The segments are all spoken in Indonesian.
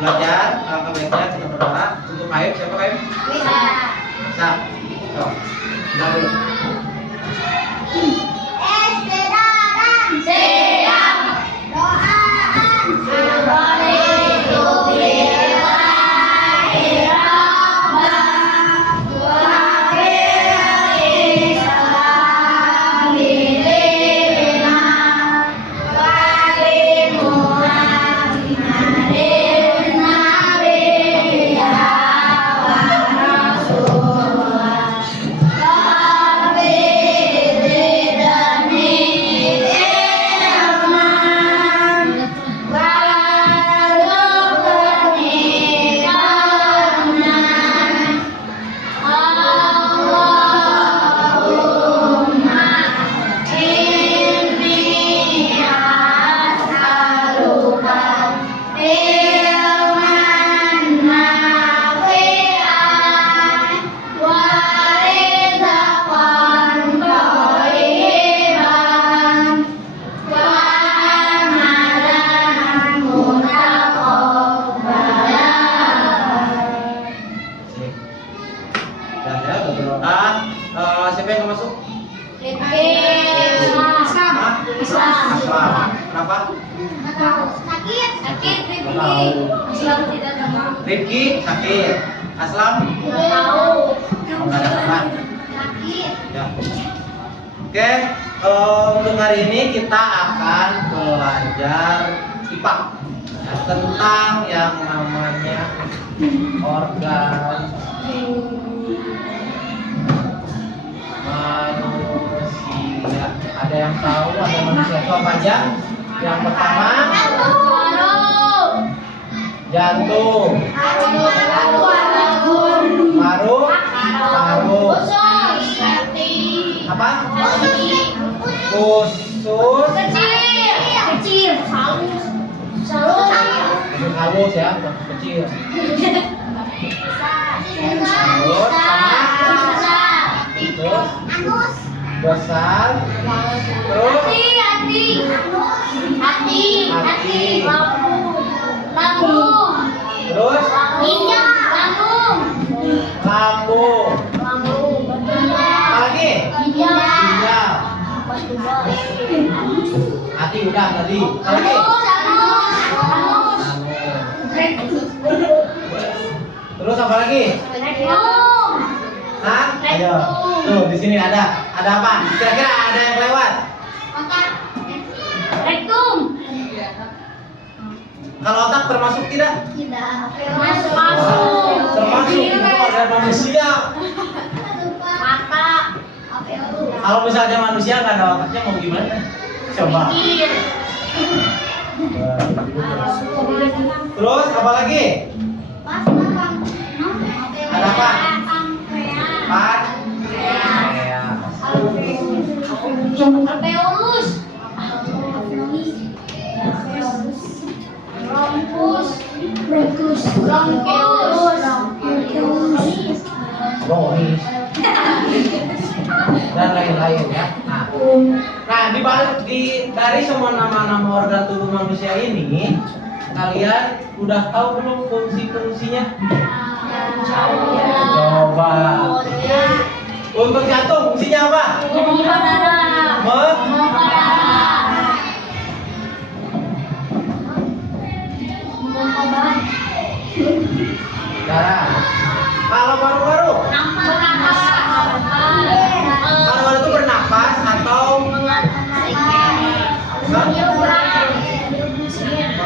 belajar, alangkah baiknya kita berdoa untuk Kaib. Siapa Kaib? Bisa. Bisa. So, kita dulu. Sedaran sedang doaan Siapa yang nggak masuk? Aslam. Kenapa? Rifki sakit. Aslam? Nggak ada teman. Ya. Oke, untuk hari ini kita akan belajar IPA tentang yang namanya organ manusia. Ada yang tahu ada manusia itu apa aja? Yang pertama jantung, paru, apa? Usus, halus ya, kecil. Halus sama terus besar, terus terus lambung, apa lagi? Ginjal, hati udah tadi, apa lagi? Terus apa lagi? Hah? Ayo, tuh di sini ada apa? Kira-kira ada yang lewat? Kalau otak termasuk tidak? Masuk. Termasuk itu organ manusia. Kalau misalnya manusia nggak ada otaknya mau gimana? Coba. Terus apa lagi? Ada apa? Bronchus dan lain-lain ya. Nah dari semua nama-nama organ tubuh manusia ini, kalian udah tahu belum fungsi-fungsinya? Coba. Untuk jantung fungsinya apa? Darah. Kalau paru-paru? Paru-paru itu bernapas atau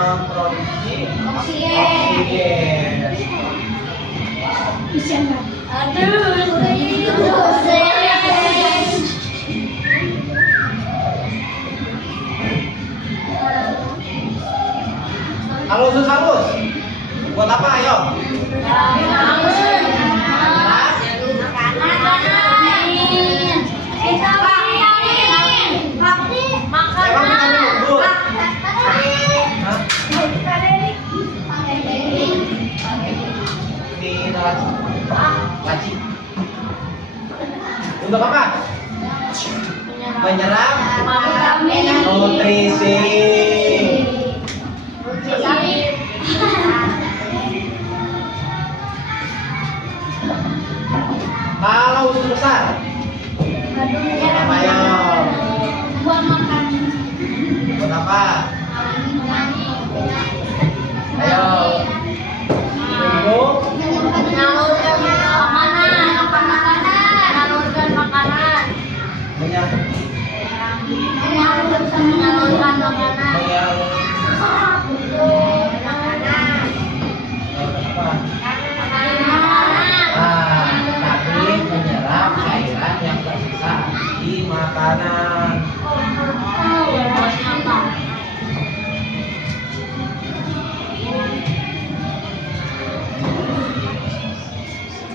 memproduksi oksigen. Kalau usus halus, buat apa? Ayo. Laci. Untuk apa? Menyerap nutrisi.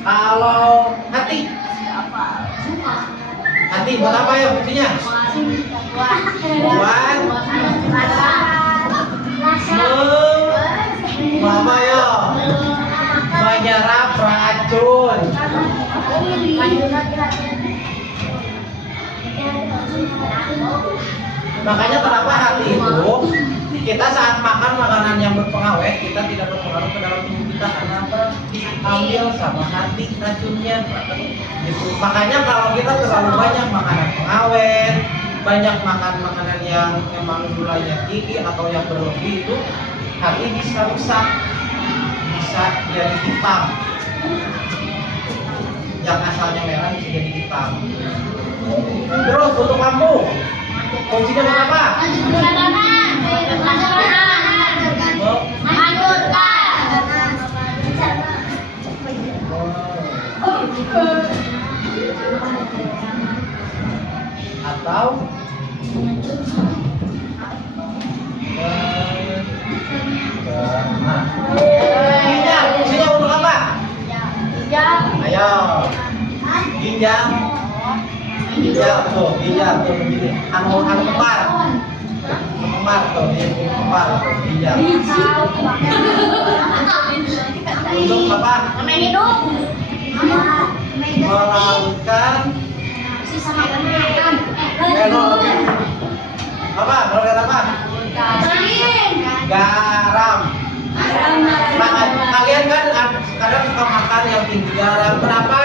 Kalau hati, hati buat apa ya fungsinya? Buat apa ya? Menyerap racun. Makanya kenapa hati itu kita saat makan makanan yang berpengawet kita tidak berpengaruh ke dalam tubuh kita karena apa? Diambil sama hati racunnya. Gitu. Makanya kalau kita terlalu banyak makanan pengawet, banyak makan makanan yang memang gulanya tinggi atau yang berlebih itu hati bisa rusak, bisa jadi hitam. Yang asalnya merah bisa jadi hitam. Terus untuk lambung, fungsinya buat apa? Atau ginjal, fungsinya untuk apa? Ayo, ginjal, ginjal tuh begini, anu kembar tuh, dia kembar tuh, ginjal. Untuk apa? Melakukan apa? Melakukan apa? Garam. Kalian kan kadang suka makan yang tinggi garam. Kenapa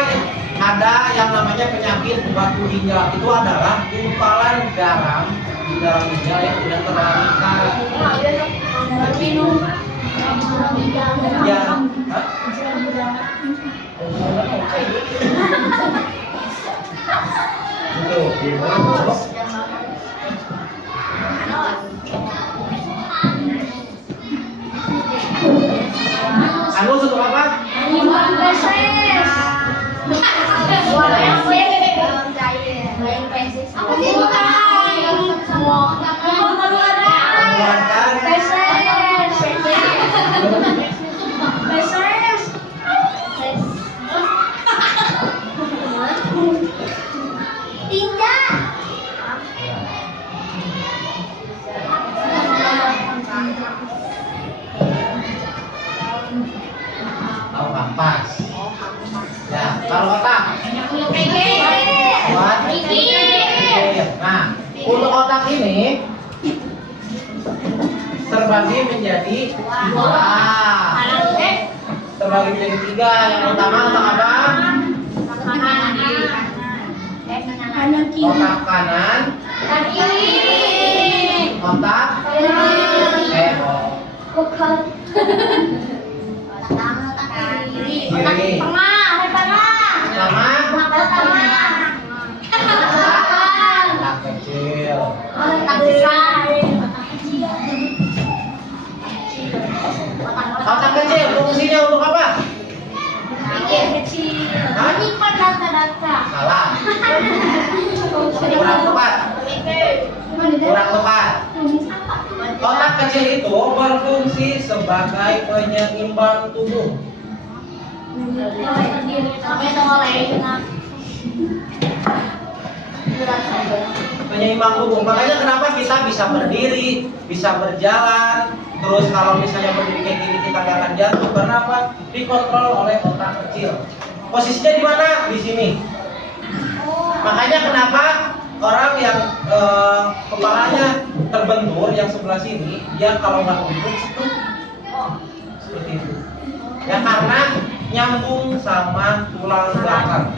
ada yang namanya penyakit batu ginjal? Itu adalah gumpalan garam di dalam ginjal yang tidak teralihkan. Ya. Anu untuk apa? Pas. Ya, kalau otak. Buat pikir. Nah, untuk otak ini terbagi menjadi dua. Terbagi menjadi tiga. Yang pertama otak apa? Otak kanan. Otak kiri. Otak kecil. Otak kecil fungsinya untuk apa? Salah. Kurang tepat. Otak kecil itu berfungsi sebagai penyeimbang tubuh. Penyeimbang tubuh. Makanya kenapa kita bisa berdiri, bisa berjalan. Terus kalau misalnya berdiri kayak gini kita nggak akan jatuh. Karena apa? Dikontrol oleh otak kecil. Posisinya di mana? Di sini. Makanya kenapa orang yang kepalanya terbentur yang sebelah sini, dia kalau nggak terbentur seperti itu. Ya karena nyambung sama tulang belakang.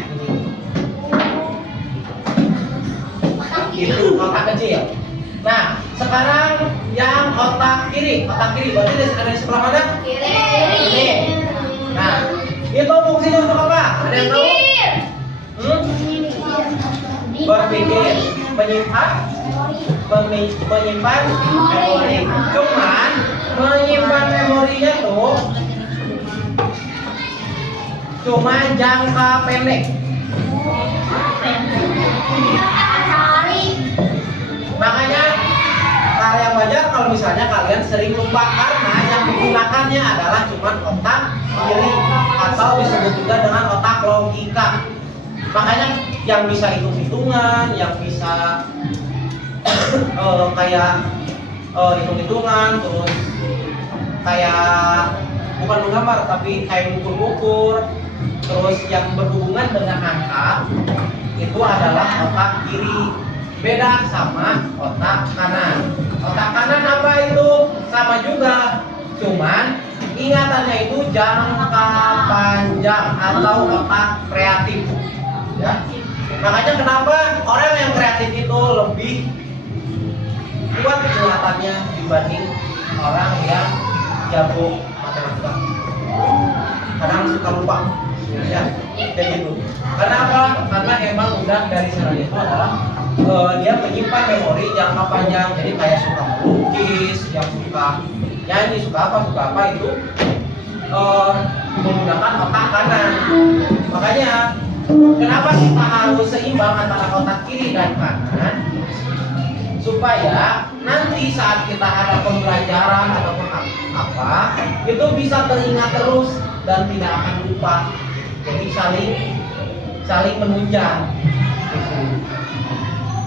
Itu otak kecil. Nah, sekarang yang otak kiri berarti ada di sebelah mana? Kiri. Nah, itu fungsinya untuk apa? Ada yang tahu? Berpikir, menyimpan memori. Cuman menyimpan memorinya tuh cuma jangka pendek. Makanya hal yang wajar kalau misalnya kalian sering lupa karena yang digunakannya adalah cuma otak kiri atau disebut juga dengan otak logika. Makanya yang bisa hitung-hitungan, yang bisa kayak hitung-hitungan, terus kayak bukan menggambar tapi kayak ukur-ukur, terus yang berhubungan dengan angka itu adalah otak kiri. Beda sama otak kanan. Otak kanan apa itu? Sama juga, cuman ingatannya itu jangka panjang atau otak kreatif. Ya. Makanya kenapa orang yang kreatif itu lebih kuat ingatannya dibanding orang yang jago matematika. Kadang suka lupa, ya, kayak gitu. Karena apa? Karena emang udah dari sana itu adalah dia menyimpan memori jangka panjang. Jadi kayak suka melukis, yang suka nyanyi, suka apa itu menggunakan otak kanan. Makanya kenapa kita harus seimbang antara otak kiri dan kanan? Supaya nanti saat kita ada pembelajaran ataupun apa, itu bisa teringat terus dan tidak akan lupa. Jadi saling menunjang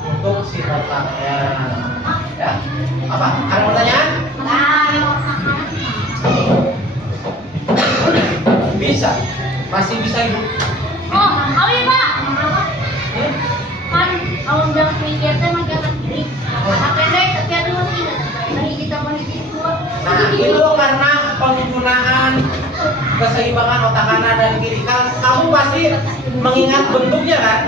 untuk si otaknya. Ya, apa? Ada pertanyaan? Bisa, masih bisa ibu. Oh, awi Pak. Kan kalau udah mikir teh mah jangan kiri. Anak pendek tapi ada masih ingat. Dari kita masih tua. Nah, itu karena penggunaan keseimbangan otak kanan dan kiri. Kan kamu pasti mengingat bentuknya kan?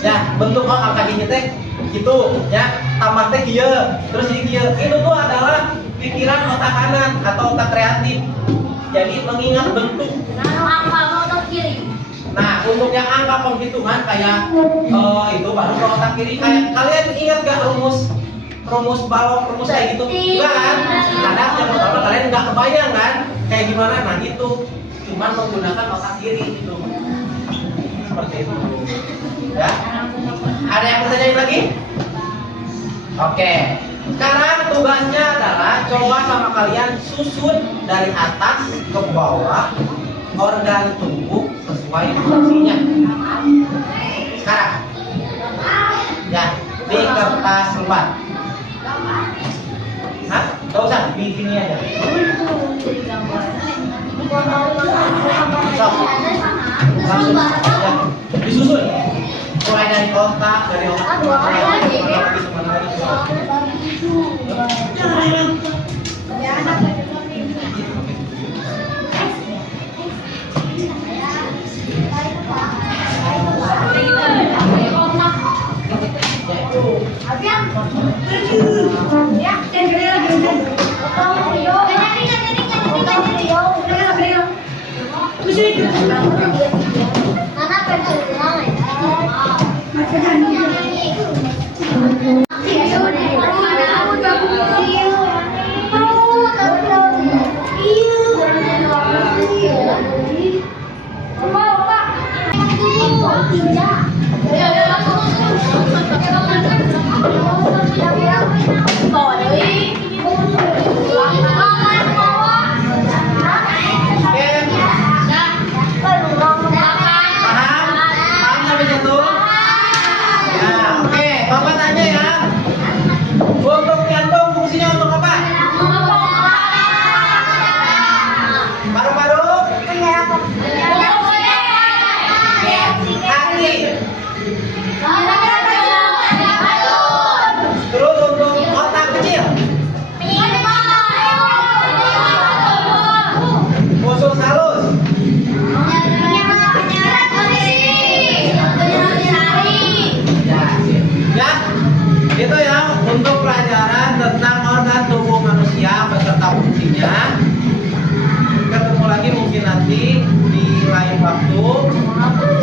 Ya, bentuk angka gini teh gitu, ya. Tambah teh kieu, terus ini kieu. Itu tuh adalah pikiran otak kanan atau otak kreatif. Jadi mengingat bentuk. Nah, apa otak kiri? Nah, untuk yang angka penghitungan kayak itu baru ke otak kiri. Kayak kalian ingat gak rumus balok, rumus kayak gitu? Enggak kan? Karena yang pertama kalian nggak kebayang kan? Kayak gimana? Nah itu cuman menggunakan otak kiri itu. Seperti itu. Ya. Ada yang bertanya lagi? Oke. Sekarang tugasnya adalah coba sama kalian susun dari atas ke bawah organ tubuh sesuai fungsinya. Sekarang, ya di kertas lembar. Hah? Gak usah, di sini aja. So, langsung ya, disusun. Mulai dari otak, dari otak kemana lagi.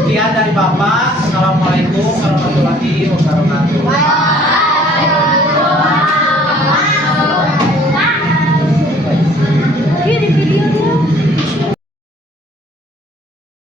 Sekian dari Bapak. Assalamualaikum warahmatullahi wabarakatuh.